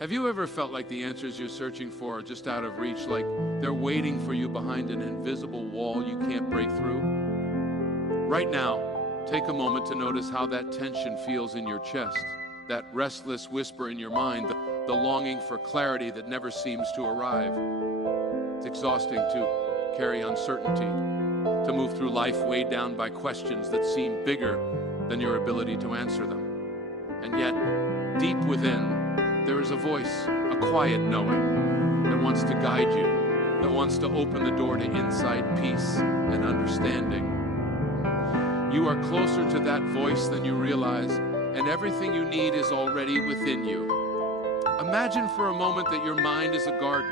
Have you ever felt like the answers you're searching for are just out of reach, like they're waiting for you behind an invisible wall you can't break through? Right now, take a moment to notice how that tension feels in your chest, that restless whisper in your mind, the longing for clarity that never seems to arrive. It's exhausting to carry uncertainty, to move through life weighed down by questions that seem bigger than your ability to answer them. And yet, deep within, there is a voice, a quiet knowing that wants to guide you, that wants to open the door to insight, peace, and understanding. You are closer to that voice than you realize, and everything you need is already within you. Imagine for a moment that your mind is a garden.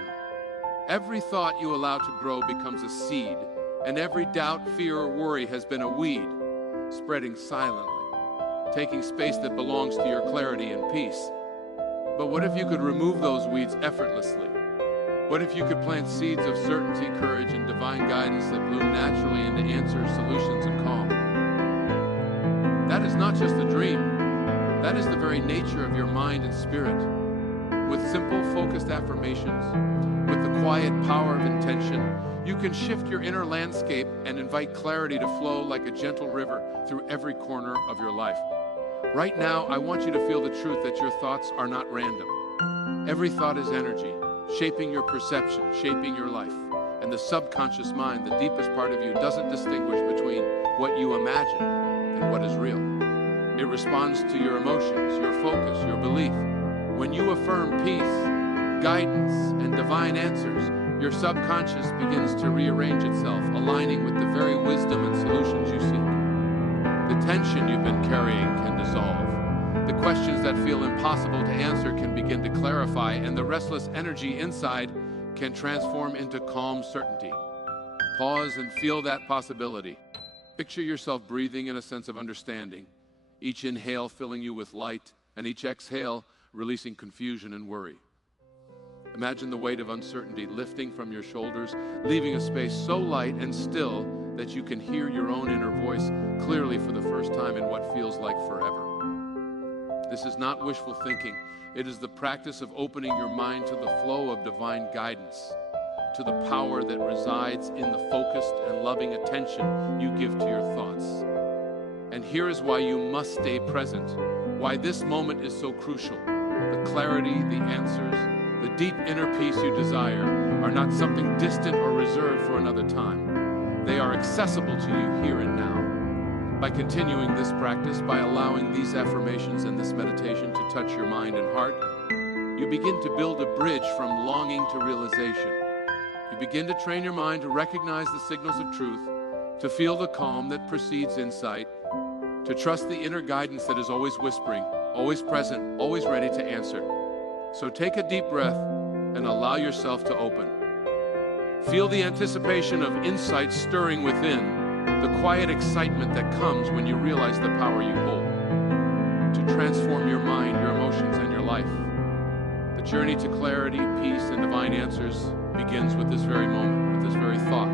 Every thought you allow to grow becomes a seed, and every doubt, fear, or worry has been a weed, spreading silently, taking space that belongs to your clarity and peace. But what if you could remove those weeds effortlessly? What if you could plant seeds of certainty, courage, and divine guidance that bloom naturally into answers, solutions, and calm? That is not just a dream. That is the very nature of your mind and spirit. With simple, focused affirmations, with the quiet power of intention, you can shift your inner landscape and invite clarity to flow like a gentle river through every corner of your life. Right now, I want you to feel the truth that your thoughts are not random. Every thought is energy, shaping your perception, shaping your life. And the subconscious mind, the deepest part of you, doesn't distinguish between what you imagine and what is real. It responds to your emotions, your focus, your belief. When you affirm peace, guidance, and divine answers, your subconscious begins to rearrange itself, aligning with the very wisdom and solutions you seek. The tension you've been carrying can dissolve. The questions that feel impossible to answer can begin to clarify, and the restless energy inside can transform into calm certainty. Pause and feel that possibility. Picture yourself breathing in a sense of understanding, each inhale filling you with light, and each exhale releasing confusion and worry. Imagine the weight of uncertainty lifting from your shoulders, leaving a space so light and still that you can hear your own inner voice clearly for the first time in what feels like forever. This is not wishful thinking. It is the practice of opening your mind to the flow of divine guidance, to the power that resides in the focused and loving attention you give to your thoughts. And here is why you must stay present, why this moment is so crucial. The clarity, the answers, the deep inner peace you desire are not something distant or reserved for another time. They are accessible to you here and now. By continuing this practice, by allowing these affirmations and this meditation to touch your mind and heart, you begin to build a bridge from longing to realization. You begin to train your mind to recognize the signals of truth, to feel the calm that precedes insight, to trust the inner guidance that is always whispering, always present, always ready to answer. So take a deep breath and allow yourself to open. Feel the anticipation of insight stirring within, the quiet excitement that comes when you realize the power you hold to transform your mind, your emotions, and your life. The journey to clarity, peace, and divine answers begins with this very moment, with this very thought.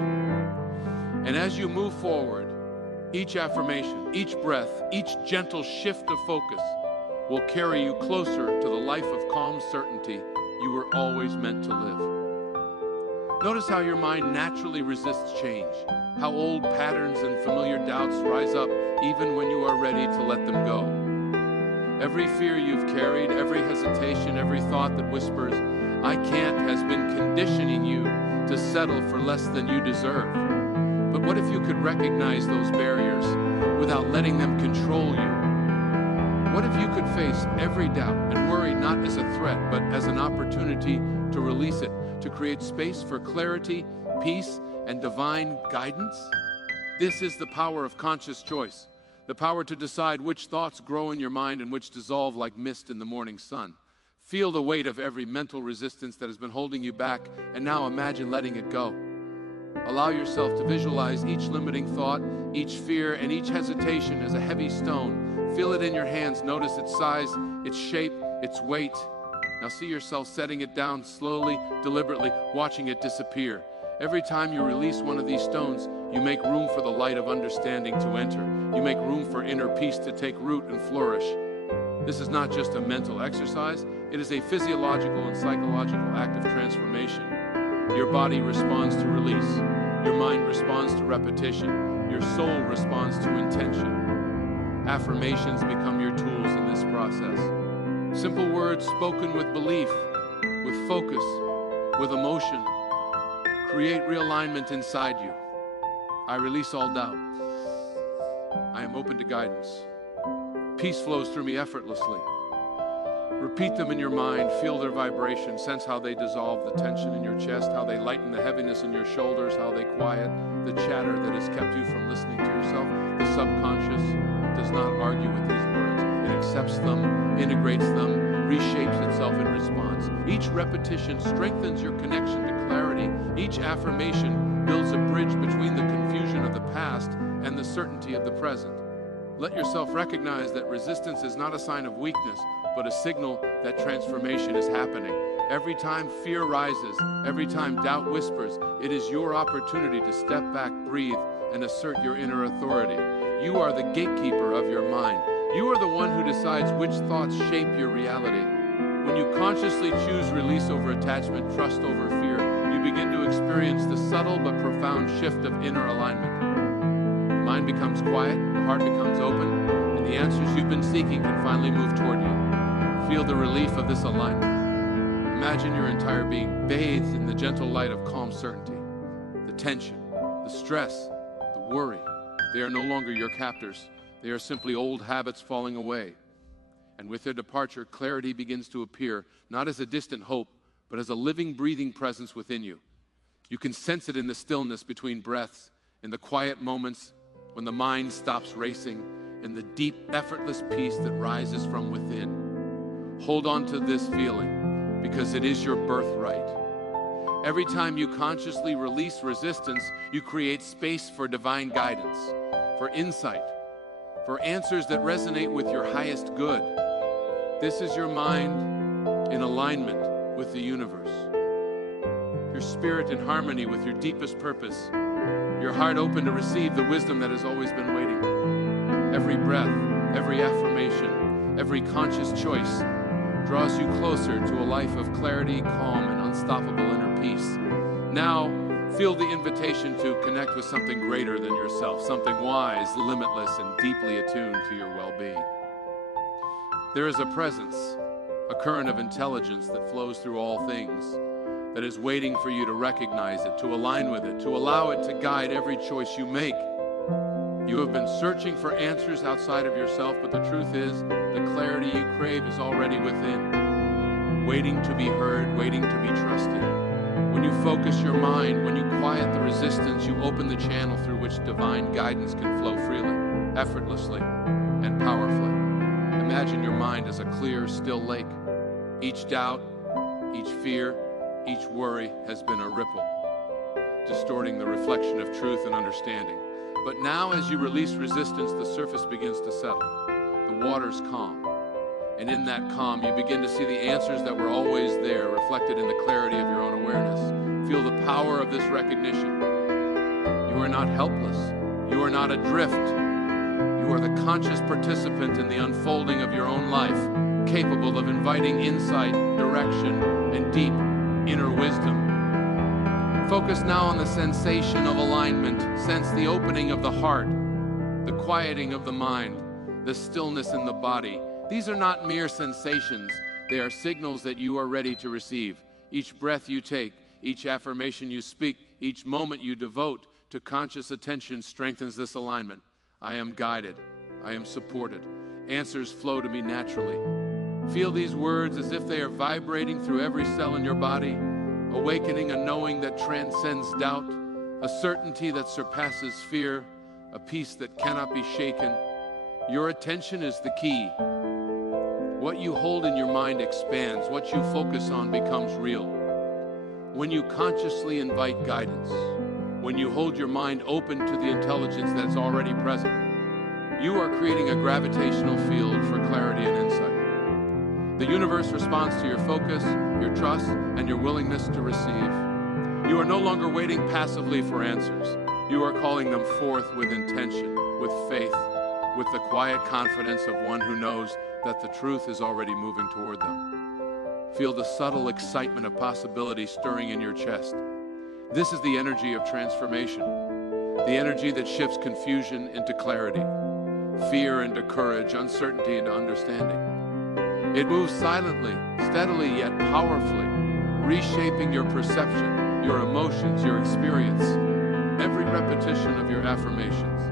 And as you move forward, each affirmation, each breath, each gentle shift of focus will carry you closer to the life of calm certainty you were always meant to live. Notice how your mind naturally resists change, how old patterns and familiar doubts rise up even when you are ready to let them go. Every fear you've carried, every hesitation, every thought that whispers, "I can't," has been conditioning you to settle for less than you deserve. But what if you could recognize those barriers without letting them control you? What if you could face every doubt and worry not as a threat, but as an opportunity to release it, to create space for clarity, peace, and divine guidance? This is the power of conscious choice, the power to decide which thoughts grow in your mind and which dissolve like mist in the morning sun. Feel the weight of every mental resistance that has been holding you back, and now imagine letting it go. Allow yourself to visualize each limiting thought, each fear, and each hesitation as a heavy stone. Feel it in your hands. Notice its size, its shape, its weight. Now see yourself setting it down slowly, deliberately, watching it disappear. Every time you release one of these stones, you make room for the light of understanding to enter. You make room for inner peace to take root and flourish. This is not just a mental exercise. It is a physiological and psychological act of transformation. Your body responds to release. Your mind responds to repetition. Your soul responds to intention. Affirmations become your tools in this process. Simple words spoken with belief, with focus, with emotion, create realignment inside you. I release all doubt. I am open to guidance. Peace flows through me effortlessly. Repeat them in your mind, feel their vibration, sense how they dissolve the tension in your chest, how they lighten the heaviness in your shoulders, how they quiet the chatter that has kept you from listening to yourself. The subconscious does not argue with these words. It accepts them, integrates them, reshapes itself in response. Each repetition strengthens your connection to clarity. Each affirmation builds a bridge between the confusion of the past and the certainty of the present. Let yourself recognize that resistance is not a sign of weakness, but a signal that transformation is happening. Every time fear rises, every time doubt whispers, it is your opportunity to step back, breathe, and assert your inner authority. You are the gatekeeper of your mind. You are the one who decides which thoughts shape your reality. When you consciously choose release over attachment, trust over fear, you begin to experience the subtle but profound shift of inner alignment. The mind becomes quiet, the heart becomes open, and the answers you've been seeking can finally move toward you. Feel the relief of this alignment. Imagine your entire being bathed in the gentle light of calm certainty. The tension, the stress, the worry, they are no longer your captors. They are simply old habits falling away. And with their departure, clarity begins to appear, not as a distant hope, but as a living, breathing presence within you. You can sense it in the stillness between breaths, in the quiet moments when the mind stops racing, in the deep, effortless peace that rises from within. Hold on to this feeling because it is your birthright. Every time you consciously release resistance, you create space for divine guidance, for insight, for answers that resonate with your highest good. This is your mind in alignment with the universe, your spirit in harmony with your deepest purpose, your heart open to receive the wisdom that has always been waiting. Every breath, every affirmation, every conscious choice draws you closer to a life of clarity, calm, and unstoppable inner peace. Now, feel the invitation to connect with something greater than yourself, something wise, limitless, and deeply attuned to your well-being. There is a presence, a current of intelligence that flows through all things, that is waiting for you to recognize it, to align with it, to allow it to guide every choice you make. You have been searching for answers outside of yourself, but the truth is, the clarity you crave is already within, waiting to be heard, waiting to be trusted. When you focus your mind, when you quiet the resistance, you open the channel through which divine guidance can flow freely, effortlessly, and powerfully. Imagine your mind as a clear, still lake. Each doubt, each fear, each worry has been a ripple, distorting the reflection of truth and understanding. But now, as you release resistance, the surface begins to settle. The water's calm. And in that calm, you begin to see the answers that were always there, reflected in the clarity of your own awareness. Feel the power of this recognition. You are not helpless. You are not adrift. You are the conscious participant in the unfolding of your own life, capable of inviting insight, direction, and deep inner wisdom. Focus now on the sensation of alignment. Sense the opening of the heart, the quieting of the mind, the stillness in the body. These are not mere sensations. They are signals that you are ready to receive. Each breath you take, each affirmation you speak, each moment you devote to conscious attention strengthens this alignment. I am guided. I am supported. Answers flow to me naturally. Feel these words as if they are vibrating through every cell in your body, awakening a knowing that transcends doubt, a certainty that surpasses fear, a peace that cannot be shaken. Your attention is the key. What you hold in your mind expands. What you focus on becomes real. When you consciously invite guidance, when you hold your mind open to the intelligence that's already present, you are creating a gravitational field for clarity and insight. The universe responds to your focus, your trust, and your willingness to receive. You are no longer waiting passively for answers. You are calling them forth with intention, with faith, with the quiet confidence of one who knows that the truth is already moving toward them. Feel the subtle excitement of possibility stirring in your chest. This is the energy of transformation, the energy that shifts confusion into clarity, fear into courage, uncertainty into understanding. It moves silently, steadily, yet powerfully, reshaping your perception, your emotions, your experience. Every repetition of your affirmations,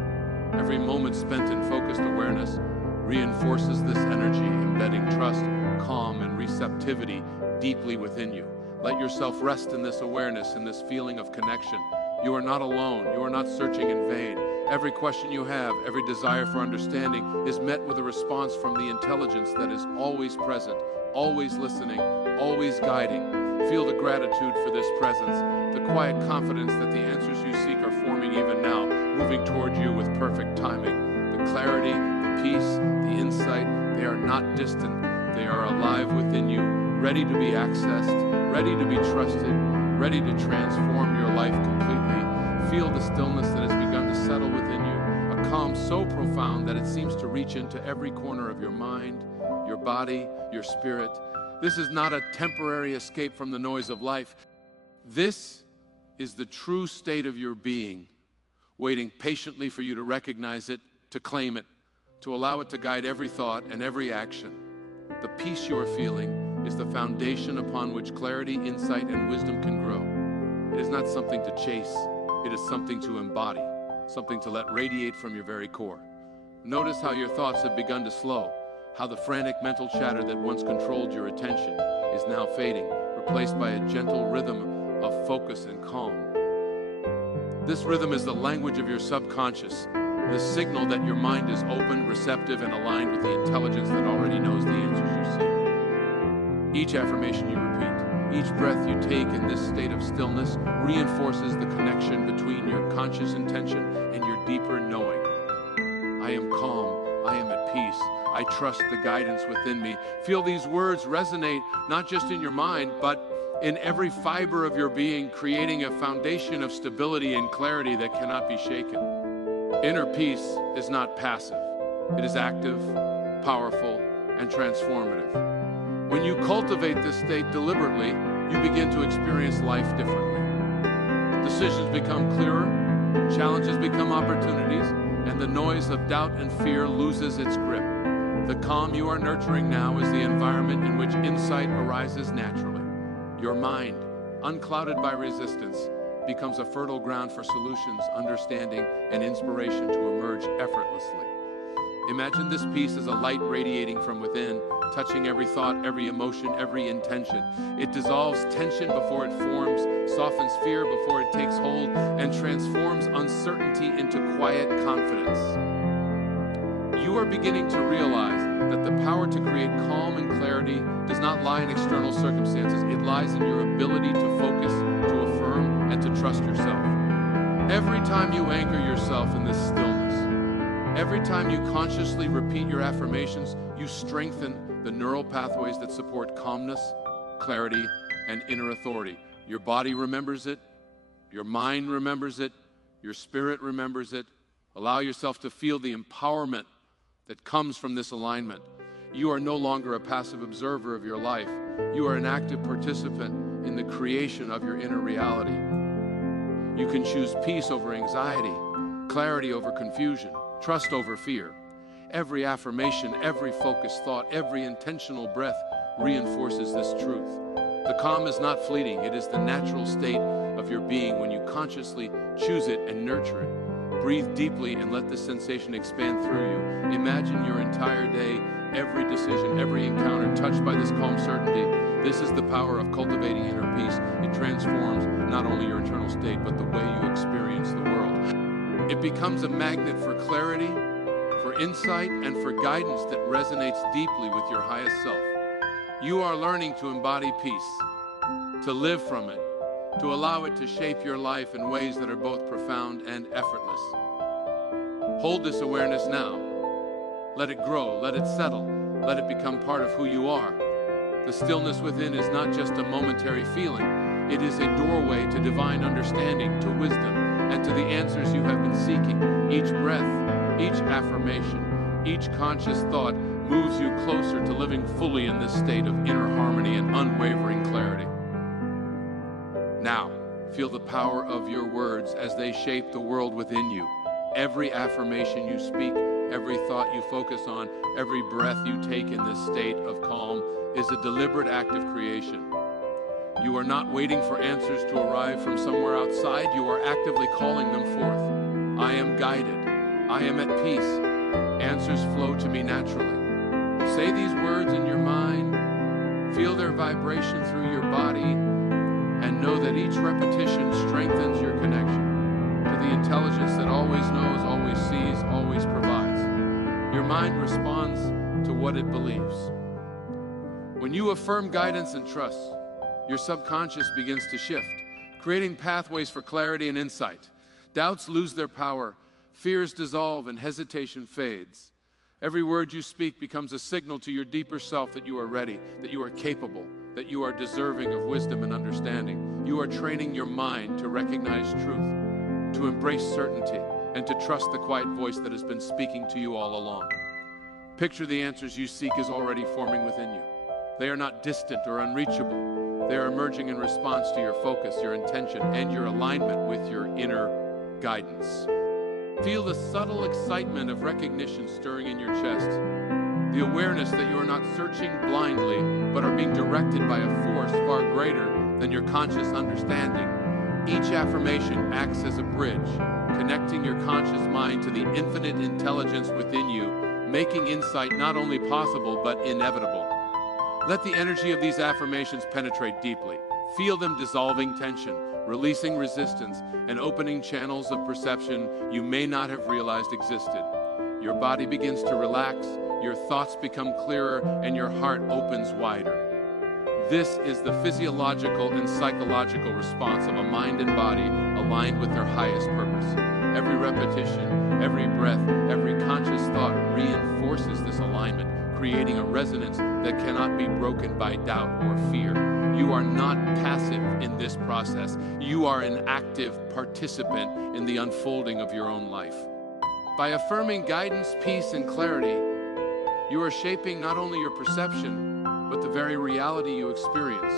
every moment spent in focused awareness reinforces this energy, embedding trust, calm, and receptivity deeply within you. Let yourself rest in this awareness, in this feeling of connection. You are not alone. You are not searching in vain. Every question you have, every desire for understanding is met with a response from the intelligence that is always present, always listening, always guiding. Feel the gratitude for this presence, the quiet confidence that the answers you seek are forming even now, moving toward you with perfect timing. The clarity, the peace, the insight, they are not distant. They are alive within you, ready to be accessed, ready to be trusted, ready to transform your life completely. Feel the stillness that has begun to settle within you, a calm so profound that it seems to reach into every corner of your mind, your body, your spirit. This is not a temporary escape from the noise of life. This is the true state of your being, waiting patiently for you to recognize it, to claim it, to allow it to guide every thought and every action. The peace you are feeling is the foundation upon which clarity, insight, and wisdom can grow. It is not something to chase. It is something to embody, something to let radiate from your very core. Notice how your thoughts have begun to slow, how the frantic mental chatter that once controlled your attention is now fading, replaced by a gentle rhythm of focus and calm. This rhythm is the language of your subconscious, the signal that your mind is open, receptive, and aligned with the intelligence that already knows the answers you seek. Each affirmation you repeat, each breath you take in this state of stillness reinforces the connection between your conscious intention and your deeper knowing. I am calm. I am at peace. I trust the guidance within me. Feel these words resonate not just in your mind, but in every fiber of your being, creating a foundation of stability and clarity that cannot be shaken. Inner peace is not passive. It is active, powerful, and transformative. When you cultivate this state deliberately, you begin to experience life differently. Decisions become clearer, challenges become opportunities, and the noise of doubt and fear loses its grip. The calm you are nurturing now is the environment in which insight arises naturally. Your mind, unclouded by resistance, becomes a fertile ground for solutions, understanding, and inspiration to emerge effortlessly. Imagine this peace as a light radiating from within, touching every thought, every emotion, every intention. It dissolves tension before it forms, softens fear before it takes hold, and transforms uncertainty into quiet confidence. You are beginning to realize that the power to create calm and clarity does not lie in external circumstances. It lies in your ability to focus, to affirm, and to trust yourself. Every time you anchor yourself in this stillness, every time you consciously repeat your affirmations, you strengthen the neural pathways that support calmness, clarity, and inner authority. Your body remembers it, your mind remembers it, your spirit remembers it. Allow yourself to feel the empowerment that comes from this alignment. You are no longer a passive observer of your life. You are an active participant in the creation of your inner reality. You can choose peace over anxiety, clarity over confusion, trust over fear. Every affirmation, every focused thought, every intentional breath reinforces this truth. The calm is not fleeting. It is the natural state of your being when you consciously choose it and nurture it. Breathe deeply and let this sensation expand through you. Imagine your entire day, every decision, every encounter touched by this calm certainty. This is the power of cultivating inner peace. It transforms not only your internal state, but the way you experience the world. It becomes a magnet for clarity, for insight, and for guidance that resonates deeply with your highest self. You are learning to embody peace, to live from it, to allow it to shape your life in ways that are both profound and effortless. Hold this awareness now. Let it grow, let it settle, let it become part of who you are. The stillness within is not just a momentary feeling. It is a doorway to divine understanding, to wisdom, and to the answers you have been seeking. Each breath, each affirmation, each conscious thought moves you closer to living fully in this state of inner harmony and unwavering clarity. Now, feel the power of your words as they shape the world within you. Every affirmation you speak, every thought you focus on, every breath you take in this state of calm is a deliberate act of creation. You are not waiting for answers to arrive from somewhere outside. You are actively calling them forth. I am guided. I am at peace. Answers flow to me naturally. Say these words in your mind. Feel their vibration through your body, and know that each repetition strengthens your connection to the intelligence that always knows, always sees, always provides. Your mind responds to what it believes. When you affirm guidance and trust, your subconscious begins to shift, creating pathways for clarity and insight. Doubts lose their power, fears dissolve, and hesitation fades. Every word you speak becomes a signal to your deeper self that you are ready, that you are capable, that you are deserving of wisdom and understanding. You are training your mind to recognize truth, to embrace certainty, and to trust the quiet voice that has been speaking to you all along. Picture the answers you seek is already forming within you. They are not distant or unreachable. They are emerging in response to your focus, your intention, and your alignment with your inner guidance. Feel the subtle excitement of recognition stirring in your chest, the awareness that you are not searching blindly, but are being directed by a force far greater than your conscious understanding. Each affirmation acts as a bridge, connecting your conscious mind to the infinite intelligence within you, making insight not only possible, but inevitable. Let the energy of these affirmations penetrate deeply. Feel them dissolving tension, releasing resistance, and opening channels of perception you may not have realized existed. Your body begins to relax, your thoughts become clearer, and your heart opens wider. This is the physiological and psychological response of a mind and body aligned with their highest purpose. Every repetition, every breath, every conscious thought reinforces this alignment, creating a resonance that cannot be broken by doubt or fear. You are not passive in this process. You are an active participant in the unfolding of your own life. By affirming guidance, peace, and clarity, you are shaping not only your perception, but the very reality you experience.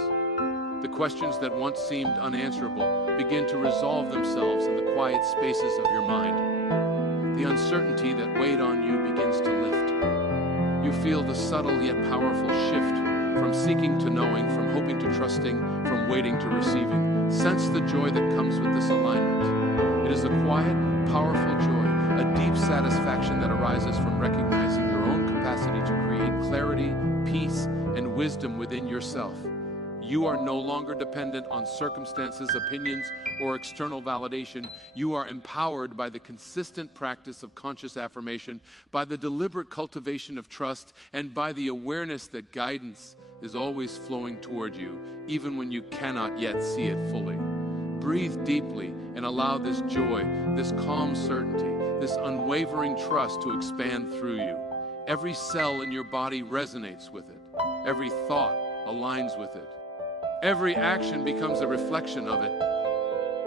The questions that once seemed unanswerable begin to resolve themselves in the quiet spaces of your mind. The uncertainty that weighed on you begins to lift. You feel the subtle yet powerful shift from seeking to knowing, from hoping to trusting, from waiting to receiving. Sense the joy that comes with this alignment. It is a quiet, powerful joy, a deep satisfaction that arises from recognizing your own capacity to create clarity, peace, and wisdom within yourself. You are no longer dependent on circumstances, opinions, or external validation. You are empowered by the consistent practice of conscious affirmation, by the deliberate cultivation of trust, and by the awareness that guidance is always flowing toward you, even when you cannot yet see it fully. Breathe deeply and allow this joy, this calm certainty, this unwavering trust to expand through you. Every cell in your body resonates with it. Every thought aligns with it. Every action becomes a reflection of it.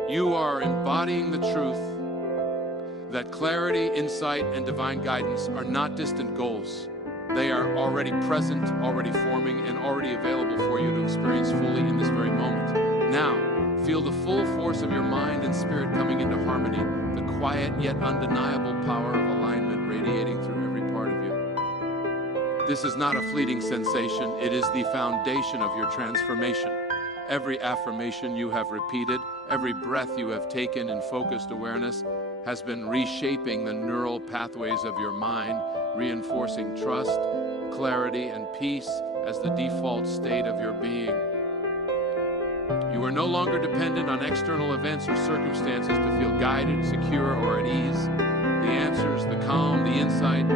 You are embodying the truth that clarity, insight, and divine guidance are not distant goals. They are already present, already forming, and already available for you to experience fully in this very moment. Now, feel the full force of your mind and spirit coming into harmony, the quiet yet undeniable power of alignment radiating through every part of you. This is not a fleeting sensation. It is the foundation of your transformation. Every affirmation you have repeated, every breath you have taken in focused awareness has been reshaping the neural pathways of your mind, reinforcing trust, clarity, and peace as the default state of your being. You are no longer dependent on external events or circumstances to feel guided, secure, or at ease. The answers, the calm, the insight,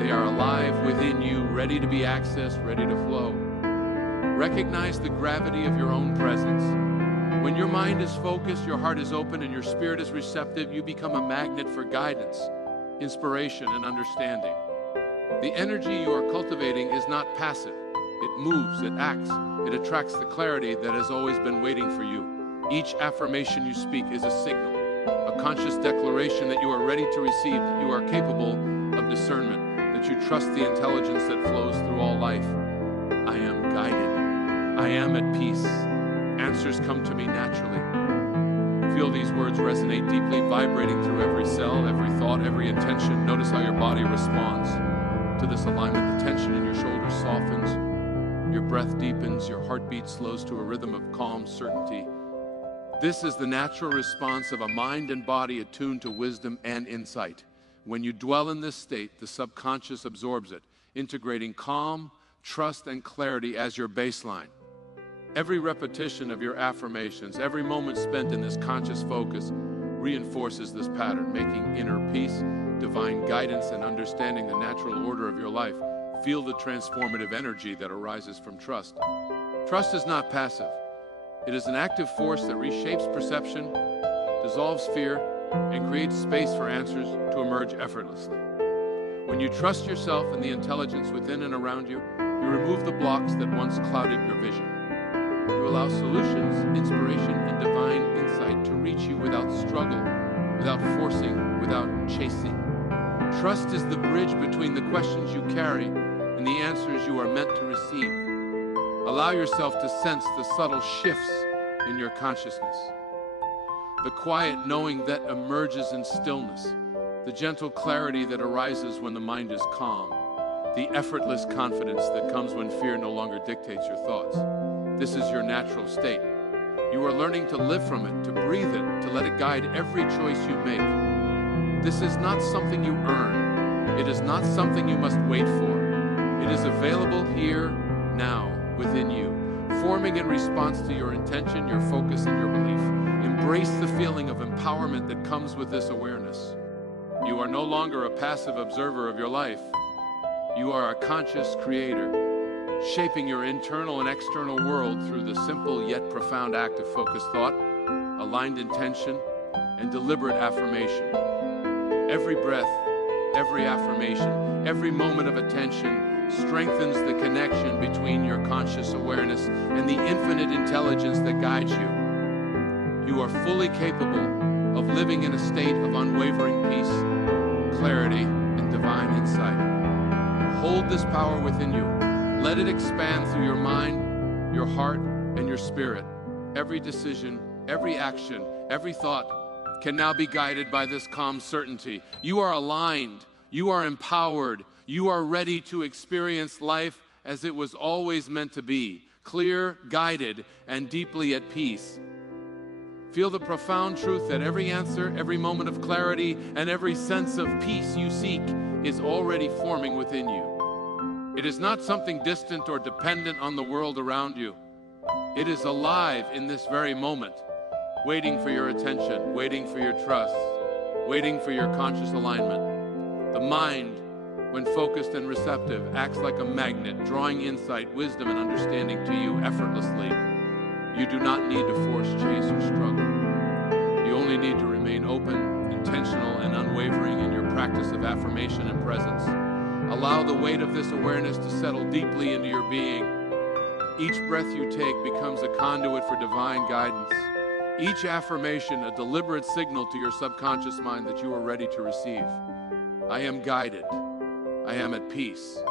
they are alive within you, ready to be accessed, ready to flow. Recognize the gravity of your own presence. When your mind is focused, your heart is open, and your spirit is receptive, you become a magnet for guidance, inspiration, and understanding. The energy you are cultivating is not passive. It moves, it acts, it attracts the clarity that has always been waiting for you. Each affirmation you speak is a signal, a conscious declaration that you are ready to receive, that you are capable of discernment, that you trust the intelligence that flows through all life. I am guided. I am at peace. Answers come to me naturally. Feel these words resonate deeply, vibrating through every cell, every thought, every intention. Notice how your body responds to this alignment. The tension in your shoulders softens, your breath deepens, your heartbeat slows to a rhythm of calm certainty. This is the natural response of a mind and body attuned to wisdom and insight. When you dwell in this state, the subconscious absorbs it, integrating calm, trust, and clarity as your baseline. Every repetition of your affirmations, every moment spent in this conscious focus reinforces this pattern, making inner peace, divine guidance, and understanding the natural order of your life. Feel the transformative energy that arises from trust. Trust is not passive. It is an active force that reshapes perception, dissolves fear, and creates space for answers to emerge effortlessly. When you trust yourself and the intelligence within and around you, you remove the blocks that once clouded your vision. You allow solutions, inspiration, and divine insight to reach you without struggle, without forcing, without chasing. Trust is the bridge between the questions you carry and the answers you are meant to receive. Allow yourself to sense the subtle shifts in your consciousness. The quiet knowing that emerges in stillness, the gentle clarity that arises when the mind is calm, the effortless confidence that comes when fear no longer dictates your thoughts. This is your natural state. You are learning to live from it, to breathe it, to let it guide every choice you make. This is not something you earn. It is not something you must wait for. It is available here, now, within you, forming in response to your intention, your focus, and your belief. Embrace the feeling of empowerment that comes with this awareness. You are no longer a passive observer of your life. You are a conscious creator, shaping your internal and external world through the simple yet profound act of focused thought, aligned intention, and deliberate affirmation. Every breath, every affirmation, every moment of attention strengthens the connection between your conscious awareness and the infinite intelligence that guides you. You are fully capable of living in a state of unwavering peace, clarity, and divine insight. Hold this power within you. Let it expand through your mind, your heart, and your spirit. Every decision, every action, every thought can now be guided by this calm certainty. You are aligned, you are empowered, you are ready to experience life as it was always meant to be, clear, guided, and deeply at peace. Feel the profound truth that every answer, every moment of clarity, and every sense of peace you seek is already forming within you. It is not something distant or dependent on the world around you. It is alive in this very moment, waiting for your attention, waiting for your trust, waiting for your conscious alignment. The mind, when focused and receptive, acts like a magnet, drawing insight, wisdom, and understanding to you effortlessly. You do not need to force, chase, or struggle. You only need to remain open, intentional, and unwavering in your practice of affirmation and presence. Allow the weight of this awareness to settle deeply into your being. Each breath you take becomes a conduit for divine guidance. Each affirmation a deliberate signal to your subconscious mind that you are ready to receive. I am guided. I am at peace.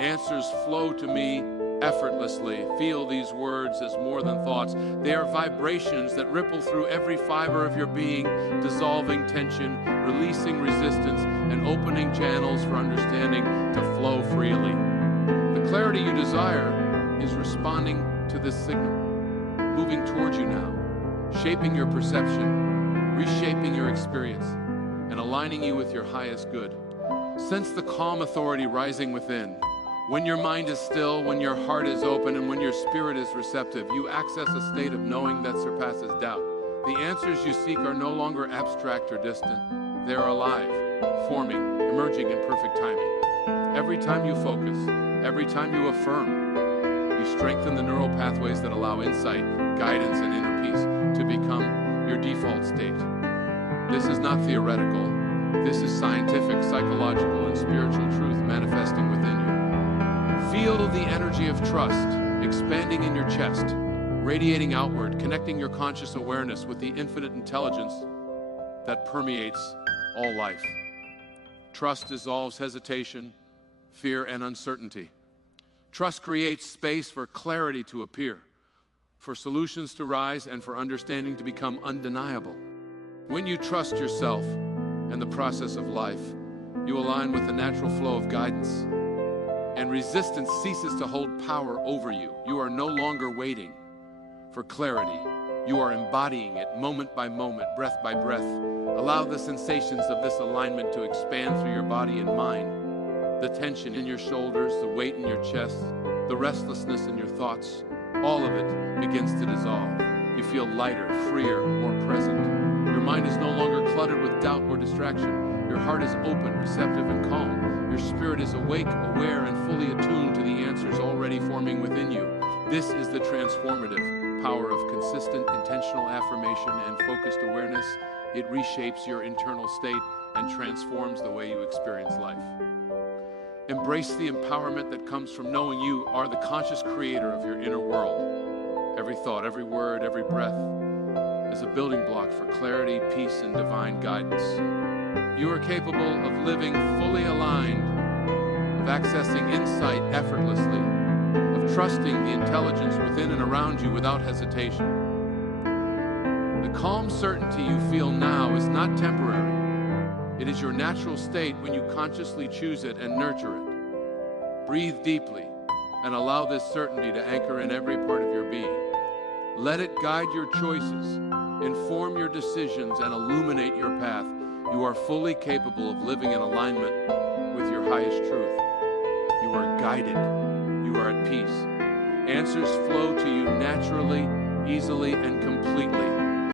Answers flow to me effortlessly. Feel these words as more than thoughts. They are vibrations that ripple through every fiber of your being, dissolving tension, releasing resistance, and opening channels for understanding to flow freely. The clarity you desire is responding to this signal, moving towards you now, shaping your perception, reshaping your experience, and aligning you with your highest good. Sense the calm authority rising within. When your mind is still, when your heart is open, and when your spirit is receptive, you access a state of knowing that surpasses doubt. The answers you seek are no longer abstract or distant. They are alive, forming, emerging in perfect timing. Every time you focus, every time you affirm, you strengthen the neural pathways that allow insight, guidance, and inner peace to become your default state. This is not theoretical. This is scientific, psychological, and spiritual truth manifesting within you. Feel the energy of trust expanding in your chest, radiating outward, connecting your conscious awareness with the infinite intelligence that permeates all life. Trust dissolves hesitation, fear, and uncertainty. Trust creates space for clarity to appear, for solutions to rise, and for understanding to become undeniable. When you trust yourself and the process of life, you align with the natural flow of guidance, and resistance ceases to hold power over you. You are no longer waiting for clarity. You are embodying it moment by moment, breath by breath. Allow the sensations of this alignment to expand through your body and mind. The tension in your shoulders, the weight in your chest, the restlessness in your thoughts, all of it begins to dissolve. You feel lighter, freer, more present. Your mind is no longer cluttered with doubt or distraction. Your heart is open, receptive, and calm. Your spirit is awake, aware, and fully attuned to the answers already forming within you. This is the transformative power of consistent, intentional affirmation and focused awareness. It reshapes your internal state and transforms the way you experience life. Embrace the empowerment that comes from knowing you are the conscious creator of your inner world. Every thought, every word, every breath is a building block for clarity, peace, and divine guidance. You are capable of living fully aligned, of accessing insight effortlessly, of trusting the intelligence within and around you without hesitation. The calm certainty you feel now is not temporary. It is your natural state when you consciously choose it and nurture it. Breathe deeply and allow this certainty to anchor in every part of your being. Let it guide your choices, inform your decisions, and illuminate your path. You are fully capable of living in alignment with your highest truth. You are guided. You are at peace. Answers flow to you naturally, easily, and completely.